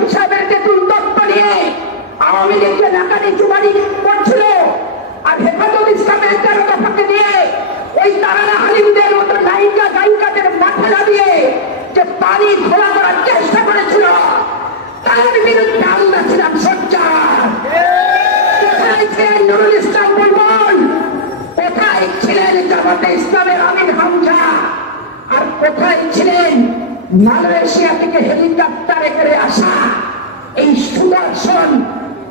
হিসাবের যে দুর্দত্ত নিয়ে আওয়ামী লীগকে নাকানি চুবানি করছিল, আর হেফাজত ইসলামের ১৩ দফাকে দিয়ে ওই তারানা হালিমদের মতো নায়িকা গায়িকাদের মাঠে দাঁড়িয়ে যে পানি ঘোলা করার চেষ্টা করেছিল, তার বিরুদ্ধে আমরা ছিলাম সোচ্চার। কোথায় ছিলেন নুরুল ইসলাম বুলবুল? কোথায় ছিলেন জামাতে ইসলামের আমির হামজা? আর কোথায় ছিলেন মালয়েশিয়া থেকে হেলিকপ্টারে করে আসা এই সুদর্শন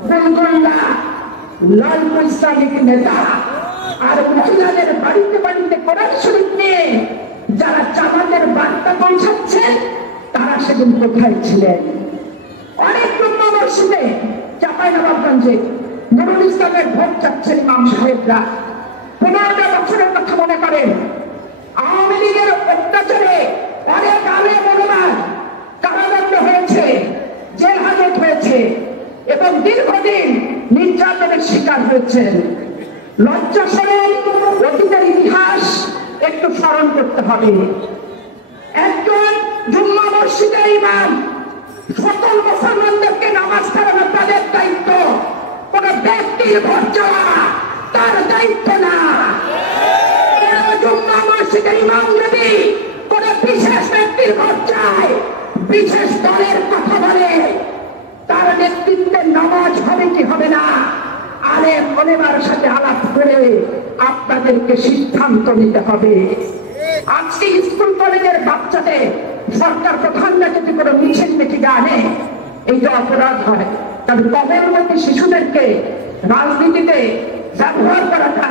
বুলবুল্লাহ লালপুর ইসলামিক নেতা? আর মহিলাদের বাড়িতে বাড়িতে কোরআন শরীফ নিয়ে যারা জামাতের বার্তা পৌঁছাচ্ছেন, তারা সেদিন কোথায় ছিলেন? অনেক মসজিদে চাঁপাইনবাবগঞ্জে নুরুল ইসলামের ভোট চাচ্ছেন ইমাম সাহেবরা। 15টা বছরের কথা মনে করেন। আওয়ামী লীগের অত্যাচারে অনেক আলেম ওলামা কারাদণ্ড হয়েছে, জেল হাজত হয়েছে এবং দীর্ঘদিন নির্যাতনের শিকার হয়েছেন। লজ্জাস্মরণ অতীতের ইতিহাস একটু স্মরণ করতে হবে। একজন জুম্মা মসজিদের ইমাম সকল মুসলমানদেরকে নামাজ পড়ানো তাদের দায়িত্ব, কোন ব্যক্তির ভোট চাওয়া তার দায়িত্ব না। জুম্মা মসজিদের ইমাম যদি কোন বিশেষ ব্যক্তির ভোট চায়, বিশেষ দলের কথা বলে, তার নেতৃত্বে নামাজ হবে কি হবে না, আলেম ওলামার সাথে আলাপ করে আপনাদেরকে সিদ্ধান্ত নিতে হবে। আজকে স্কুল কলেজের বাচ্চাদের সরকার প্রধানরা যদি কোনো মিছিল মিটিং আনে, এই যে অপরাধ হয়, কারণ কবরবর্তী শিশুদেরকে রাজনীতিতে ব্যবহার করাটা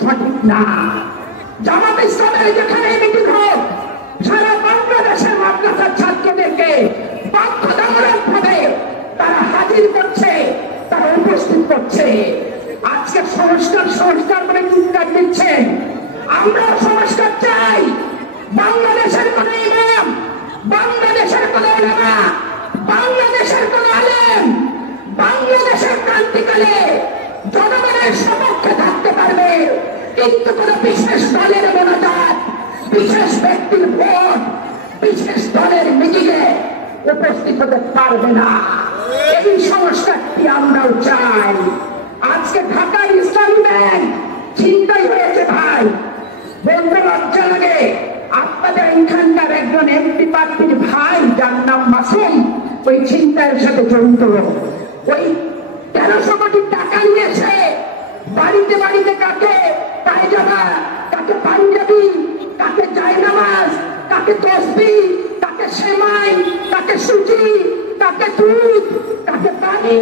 সঠিক না। জামাত ইসলামের যেখানে মিটিং হোক, সারা বাংলাদেশের মাদ্রাসার ছাত্রদেরকে বাধ্যতামূলক ভাবে তারা হাজির করছে, তারা উপস্থিত করছে। আজকে সংস্কার করে চিন্তা দিচ্ছেন। আমরা সংস্কার চাই। বাংলাদেশের কোন ইমাম, বাংলাদেশের কোন ওলামা, বাংলাদেশের কোন আলেম বাংলাদেশের ক্রান্তিকালে জনগণের সমক্ষে থাকতে পারবে, কিন্তু কোন বিশেষ দলের মনোনয়ন, বিশেষ ব্যক্তির ভোট, বিশেষ দলের মিটিংয়ে উপস্থিত হতে পারবে না। এই সংস্কারটি আমরাও চাই। আজকে ঢাকার ইসলামী ব্যাংক ছিনতাই হয়েছে ভাই, বলতে লজ্জা লাগে। আপনাদের এখানকার একজন এমপি প্রার্থীর ভাই, যার নাম মাসুম, ওই ছিনতাইয়ের সাথে জড়িত। ওই 1300 কোটি টাকা নিয়েছে, বাড়িতে বাড়িতে কাকে পায়জামা, কাকে পাঞ্জাবি, কাকে জায়নামাজ, কাকে তসবিহ, কাকে সেমাই, কাকে সুজি, কাকে দুধ, কাকে পানি,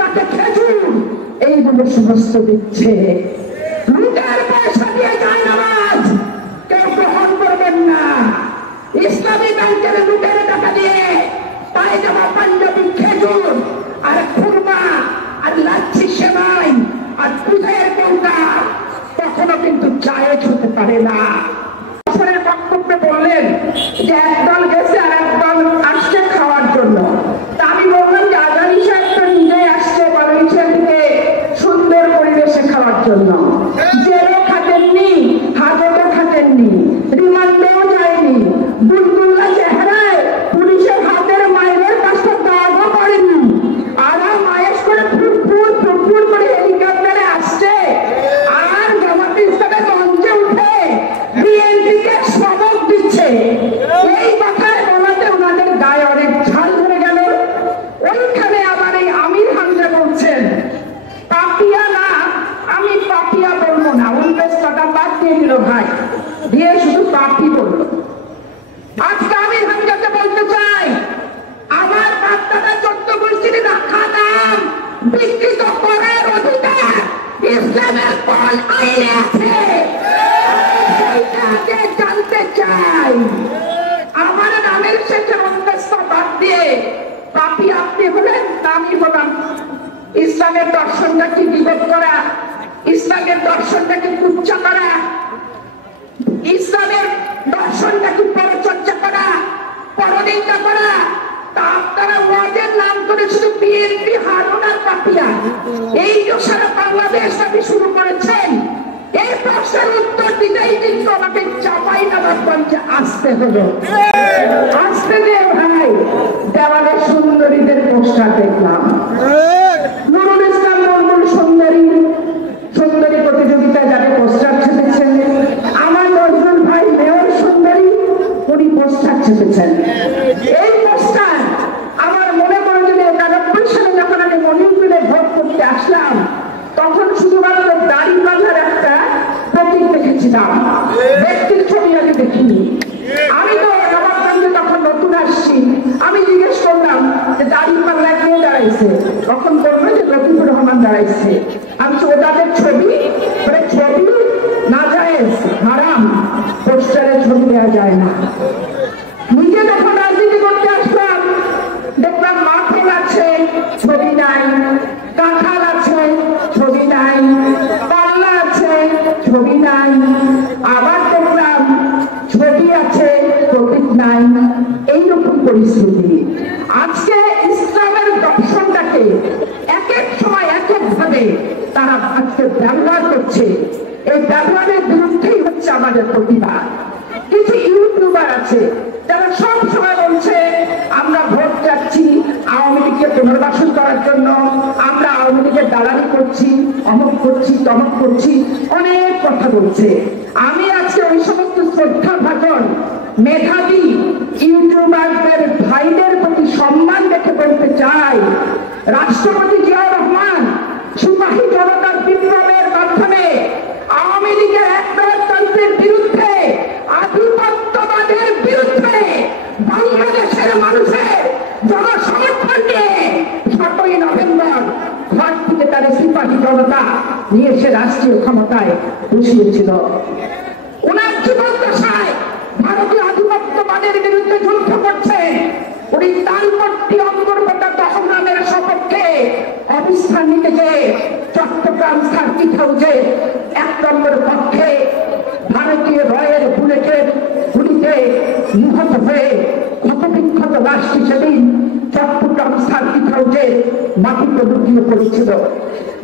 কাকে খেজুর, এইগুলো সমস্ত দিচ্ছে। লুটের পয়সা দিয়ে জায়নামাজ কেউ গ্রহণ করবেন না। ইসলামী ব্যাংকের লুটের টাকা দিয়ে পায়জামা, পাঞ্জাবি, খেজুর আর খুরমা আর লাচ্ছি, সেমাই আর দুধের কৌটা কখনো কিন্তু জায়েজ হতে পারে না। বক্তব্যে বললেন যে একদল গেছে আর একদল আসছে খাওয়ার জন্য। তা আমি বললাম যে আজানি সাহেব তো নিজে আসছে মালয়েশিয়া থেকে সুন্দর পরিবেশে খাওয়ার জন্য। জেলও খাটেননি, হাজতও খাটেননি, রিমান্ডেও যায়নি, বুলবুল্লাহ চেহারায় পুলিশের হাতের মায়ের পাশে দাগও পড়েনি। আরাম আয়েশ করে ফুটফুট ফুটফুট করে হেলিকপ্টারে আসছে, আর জামাতে ইসলামের মঞ্চে উঠে বিএনপিকে সবক দিচ্ছে। এই কথায় বলাতে ওনাদের গায়ে অনেক ঝাল ধরে গেল। ওইখানে আবার এই আমির হামজা বলছেন পাপিয়া না, আমি পাপিয়া বলবো না, উল্লেখটা বাদ দিয়ে দিল ভাই, দিয়ে শুধু পাপি বললো। আজকে আমির হামজাকে বলতে চাই, আমার বার্তাটা 14 গোষ্ঠীর রাখা নাম বিকৃত করার অধিকার ইসলামের কোন আইনে আছে, সেইটাকে জানতে চাই। আমার নামের শেষে উদ্দেশ্য বাদ দিয়ে পাপি আপনি হলেন, আমি হলাম। ইসলামের দর্শনটাকে বিভেদ করা, ইসলামের দর্শনটাকে উচ্চা করা, ইসলামের দর্শনটাকে পরিচর্যা করা, পরনিন্দা করা, তা আপনারা ওয়ার্ডের নাম করে শুধু বিএনপি, হারুন আর পাপিয়া, এই যে সারা বাংলাদেশ আপনি শুরু করেছেন। এই প্রশ্নের উত্তর দিতেই কিন্তু আমাকে চাঁপাইনবাবগঞ্জে আসতে হলো। আসতে দে ভাই, দেওয়ালে সুন্দরীদের দেখেছিলাম, ব্যক্তির ছবি আগে দেখিনি। আমি তো নবাবগঞ্জে তখন নতুন আসছি, আমি জিজ্ঞেস করলাম যে দাঁড়িপাল্লায় কে দাঁড়াইছে, তখন বললো যে লতিফুর রহমান দাঁড়াইছে। আমি ওদের ছবি, ছবি না যায়, হারাম, পোস্টারে ছবি দেওয়া যায় না। নিজে যখন রাজনীতি করতে আসলাম দেখলাম মাঠল আছে, ছবি নাই, কাঁঠাল আছে, ছবি নাই, পাল্লা আছে, ছবি নাই, আবার দেখলাম ছবি আছে, প্রতীক নাই। এইরকম পরিস্থিতি। আজকে ইসলামের দর্শনটাকে এক এক সময় এক এক ভাবে তারা আজকে ব্যবহার করছে। এই ব্যবহারের বিরুদ্ধেই হচ্ছে আমাদের প্রতিবাদ। কিছু ইউটিউবার আছে যারা সব সময় বলছে আমরা ভোট চাচ্ছি আওয়ামী লীগকে পুনর্বাসন করার জন্য, আমরা আওয়ামী লীগের দালালি করছি, অমুক করছি, তমক করছি, অনেক কথা বলছে। আমি আজকে ওই সমস্ত শ্রদ্ধা ভাজন মেধাবী ইউটিউবারদের ভাইদের প্রতি সম্মান রেখে বলতে চাই, রাষ্ট্রপতি জিয়াউর রহমান সিপাহী জনতার বিপ্লবের মাধ্যমে আওয়ামী লীগের একতন্ত্রের বিরুদ্ধে, আধিপত্যবাদের বিরুদ্ধে বাংলাদেশের মানুষের জনসমর্থন নিয়ে 7ই নভেম্বর ঘর থেকে তার সিপাহী জনতা নিয়ে এসে রাষ্ট্রীয় ক্ষমতায় বসিয়েছিল। ওনার জীবন দশায় ভারতীয় আধিপত্যবাদের বিরুদ্ধে যুদ্ধ করছে। উনি তালপট্টি অন্তর্গত দহগ্রামের সপক্ষে অবস্থান নিতে যে চট্টগ্রাম সার্কিট হাউসে 1 নম্বর পক্ষে ভারতীয় রয়ের বুলেটের গুলিতে নিহত হয়ে ক্ষতবিক্ষত লাশটি সেদিন চট্টগ্রাম সার্কিট হাউসে মাটিতে লুটিয়ে পড়েছিল।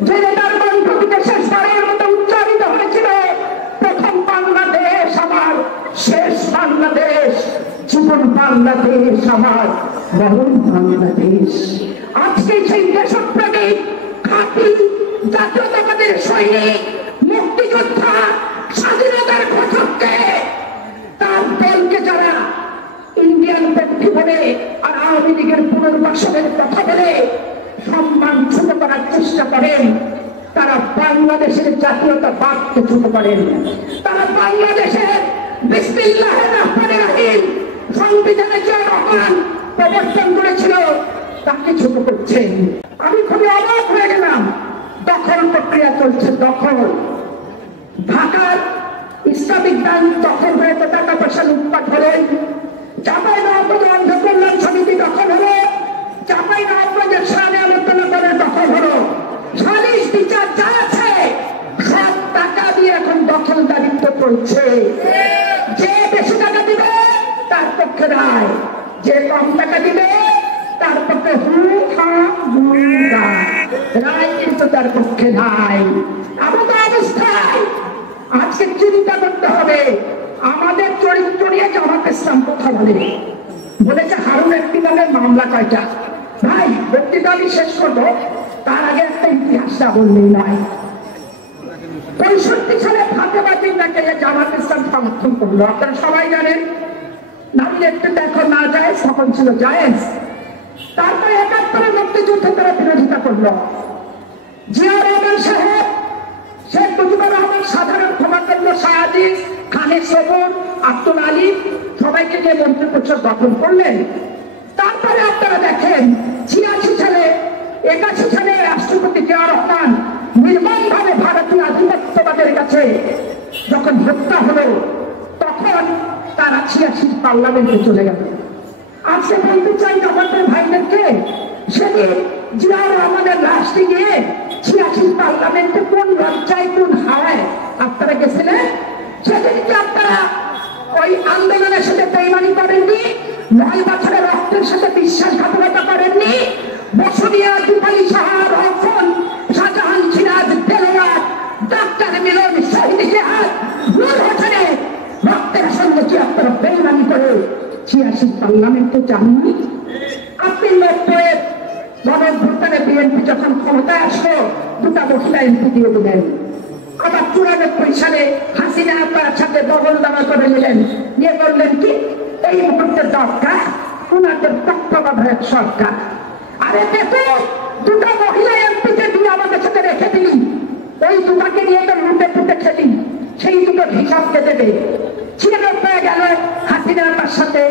যে নেতার কণ্ঠ থেকে শেষবারের মতো উচ্চারিত হয়েছিল, প্রথম বাংলাদেশ আমার, শেষ বাংলাদেশ, জীবন বাংলাদেশ আমার, মরণ বাংলাদেশ। আজকে সেই দেশপ্রেমিক খাঁটি জাতীয়তাবাদের সৈনিক, মুক্তিযোদ্ধা, স্বাধীনতার ঘোষককে তার দলকে যারা ইন্ডিয়ান পক্ষে বলে আর আওয়ামী লীগের পুনর্বাসনের কথা বলে সম্মান ছোট করার চেষ্টা করেন, তারা বাংলাদেশের জাতীয়তাবাদকে ছোট করেন। তারা বাংলাদেশের বিসমিল্লাহির রহমানির রহিম সংবিধানে যে রহমান প্রবর্তন করেছিল তাকে ছোট করছেন। আমি খুবই অবাক হয়ে গেলাম। দখল প্রক্রিয়া চলছে, দখল। ঢাকার ইসলামিক ব্যাংক দখল হয়ে টাকা পয়সা লুটপাট হলেন। চাঁপাইনবাবগঞ্জে অন্ধ কল্যাণ সমিতি দখল হলো, চাঁপাইনবাবগঞ্জের শাহ নেয়ামতুল্লাহ দখল হলো। সালিশ বিচার যা আছে সব টাকা দিয়ে এখন দখলদারিত্ব চলছে। যে বেশি টাকা দিবে তার পক্ষে রায়, যে কম টাকা দিবে তার পক্ষে রায়, কিন্তু তার পক্ষে নাই। আমাদের অবস্থায় আজকে চিন্তা করতে হবে আমাদের চরিত্র নিয়ে জামাত ইসলাম কথা বলেছে হারুন একটি দলের মামলা কয়টা। ভাই বক্তৃতা আমি শেষ করবো, তার আগে একটা ইতিহাসটা বললেই নয়। 65 সালে ফাতেমা জিন্নাহকে জামাত ইসলাম সমর্থন করলো, আপনারা সবাই জানেন। নারীর একটু এখন না যায়, তখন ছিল জায়েজ। তারপরে 71 মুক্তিযুদ্ধে তারা বিরোধিতা করলো। জিয়াউর রহমান সাহেব, শেখ মুজিবুর রহমান সাধারণ ক্ষমা করলো, শাহ আজিজ, খানের সবর, আব্দুল আলী সবাইকে নিয়ে মন্ত্রী পরিষদ গঠন করলেন। তারপরে আপনারা দেখেন 86 সালে 81 সালে রাষ্ট্রপতি জিয়াউর রহমান নির্মমভাবে ভারতীয় আধিপত্যবাদের কাছে যখন হত্যা হলো, তখন তারা 86 পার্লামেন্টে চলে গেল। আজকে বলতে চাই আমাদের ভাইদেরকে, সেদিন জিয়াউর রহমানের লাশটি গিয়ে 86 পার্লামেন্টে কোন লজ্জায় কোন হাওয়ায় আপনারা গেছিলেন? সেদিন কি আপনারা ওই আন্দোলনের সাথে বেইমানি করেননি? 9 বছরের রক্তের সাথে বিশ্বাসঘাতকতা করেননি? বসুনিয়া, দীপালি সাহা, রহমান, শাহজাহান, সিরাজ, দেলোয়ার, ডাক্তার মিলন, শহীদ জিহাদ, নূর হোসেনের রক্তের সঙ্গে কি আপনারা বেইমানি করে 86 পার্লামেন্টে যাননি? আপনি 90-এর গণঅভ্যুত্থানে বিএনপি যখন ক্ষমতায় আসলো 2টা মহিলা এমপি দিয়ে দিলেন। আবার 94 সালে হাসিনা আপনার সাথে বগল দাবা করে নিলেন, নিয়ে বললেন কি এই মুহূর্তে দরকার ওনাদের তত্ত্বাবধায়ক সরকার। আরে দেখো 2টা মহিলা এমপিকে দিয়ে আমাদের সাথে রেখে দিলি, ওই 2টাকে নিয়ে তো লুটে ফুটে খেলি। সেই দুটো হিসাবকে দেবে। 96 গেল হাসিনার তার সাথে,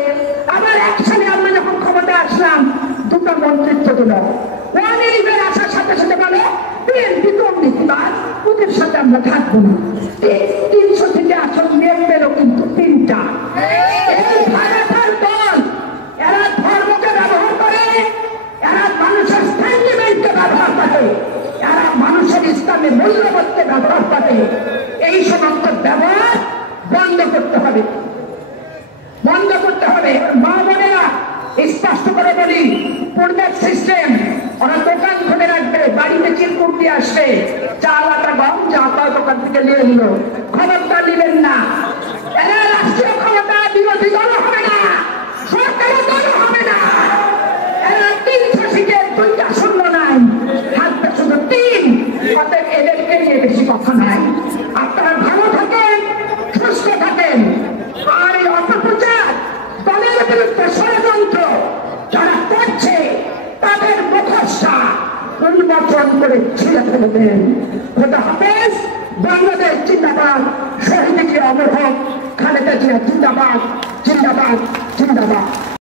আবার এক সালে আমরা যখন ক্ষমতা আসলাম দুটো মন্ত্রিত্ব দিল। ওয়ান এলিভেন আসার সাথে সাথে বলে বিএনপি দুর্নীতিবাদ, ওদের সাথে আমরা থাকবো না। 300 থেকে আসন নিয়ে পেল কিন্তু 3টা। এই ভাড়াটার দল, এরা ধর্মকে ব্যবহার করে, এরা মানুষের সেন্টিমেন্টকে ব্যবহার করে, এরা মানুষের ইসলামী মূল্যবোধকে ব্যবহার করে। এই সমস্ত ব্যবহার বন্ধ করতে হবে, বন্ধ করতে হবে। মা বোনেরা স্পষ্ট করে বলি, পূর্বের সিস্টেম, ওরা দোকান খুলে রাখবে, বাড়িতে চিরকুট দিয়ে আসবে, চাল আটা গম যা পায় দোকান থেকে নিয়ে নিল, ক্ষমতা নেবেন না। এরা রাষ্ট্রীয় ক্ষমতা বিরোধী দল হবে না, সরকারের দল হবে না। এরা 300 সিটের 2টা শূন্য নাই, থাকবে শুধু 3। অতএব এদেরকে নিয়ে বেশি কথা নাই। আপনারা ভালো থাকেন, সুস্থ থাকেন। আর এই অপপ্রচার, দলের বিরুদ্ধে ষড়যন্ত্র যারা করছে তাদের মুখোশটা উন্মোচন করে ছিঁড়ে ফেলবেন। খোদা হাফেজ। বাংলাদেশ জিন্দাবাদ, শহীদ অমর হোক, খালেদা জিয়া জিন্দাবাদ, জিন্দাবাদ, জিন্দাবাদ।